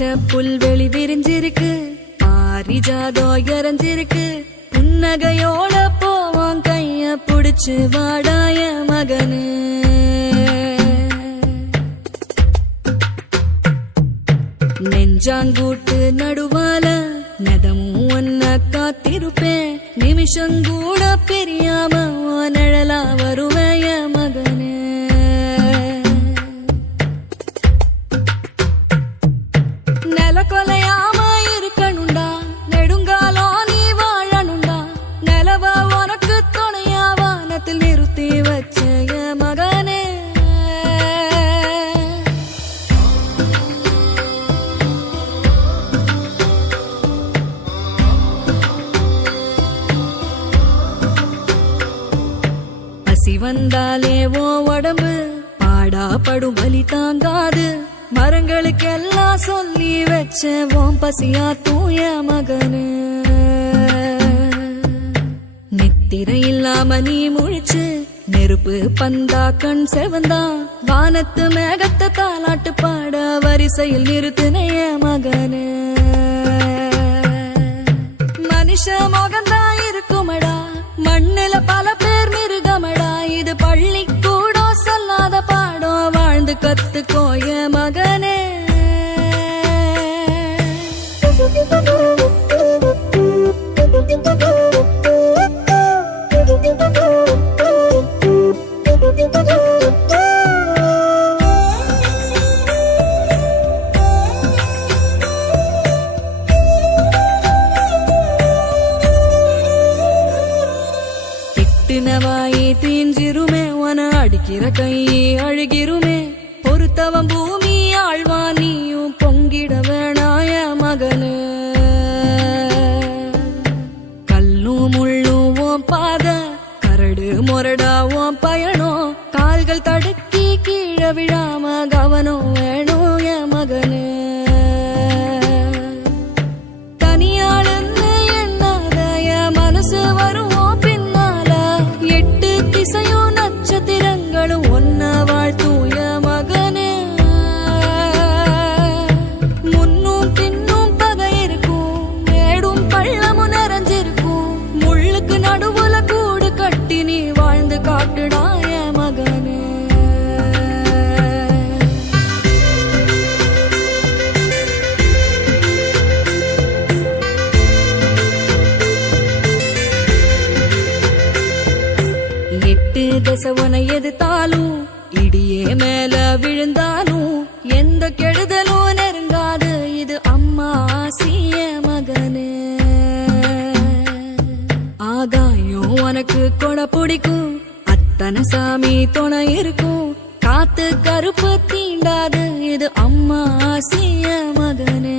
பச்சை புல்வெளி விரிஞ்சிருக்கு, பாரிஜாதோ இறஞ்சிருக்கு, புன்னகையோட போவான் கைய புடிச்சு வாடாய மகனு. நெஞ்சாங்கூட்டு நடுவால நதமும் ஒன்ன காத்திருப்பேன், நிமிஷங்கூட பெரியாம நிழலா வருவேய மகனே. நில கொலையாம இருக்கணுண்டா, நெடுங்காலோ நீ வாழணுண்டா, நிலவ உனக்கு துணையா வானத்தில் நிறுத்தி வச்சய மகனே. பசி வந்தாலே ஓ உடம்பு பாடா படும் வலி தாங்காது, மரங்களுக்கெல்லாம் சொல்லி வச்ச ஓம் பசியா தூய மகனு. நித்திரை இல்லாம நீ முழிச்சு நெருப்பு பந்தா கண் செவந்தா, வானத்து மேகத்தை தாலாட்டு பாட வரிசையில் நிறுத்தினைய மகனு. மனுஷ மோகந்தா இருக்குமடா, மண்ணில பல பேர் மிருகமடா, இது பள்ளி கூட சொல்லாத பாடம், வாழ்ந்து கத்துக்கோய மகனே. தினவாயி தீஞ்சிருமே, உன அடிக்கிற கையை அழுகிருமே, பொறுத்தவன் பூமி ஆழ்வா நீயும் பொங்கிட வேணாய மகனு. கல்லும் முள்ளும் ஓம் பாத, கரடு முரடா ஓம் பயணம், கால்கள் தடுக்கி கீழே விழாம கவனம் வேணும் என் மகனு. தனியாளன்னு எண்ணாத என் மனசு வரும் திசையும் நட்சத்திரங்களும் ஒன்ன வாழ்த்தூய மகனே. முன்னும் பின்னும் பகை இருக்கும், மேடும் பள்ளமும் நிறைஞ்சிருக்கும், முள்ளுக்கு நடுவுல கூடு கட்டி நீ வாழ்ந்து காட்டுடாய மகனே. தசவனை எதிர்த்தாலும் இடியே மேல விழுந்தாலும் எந்த கெடுதலும் நெருங்காது, இது அம்மா ஆசிய மகனே. ஆகாயம் உனக்கு கொடை பிடிக்கும், அத்தனை சாமி துணை இருக்கும், காத்து கருப்பு தீண்டாது, இது அம்மா ஆசிய மகனே.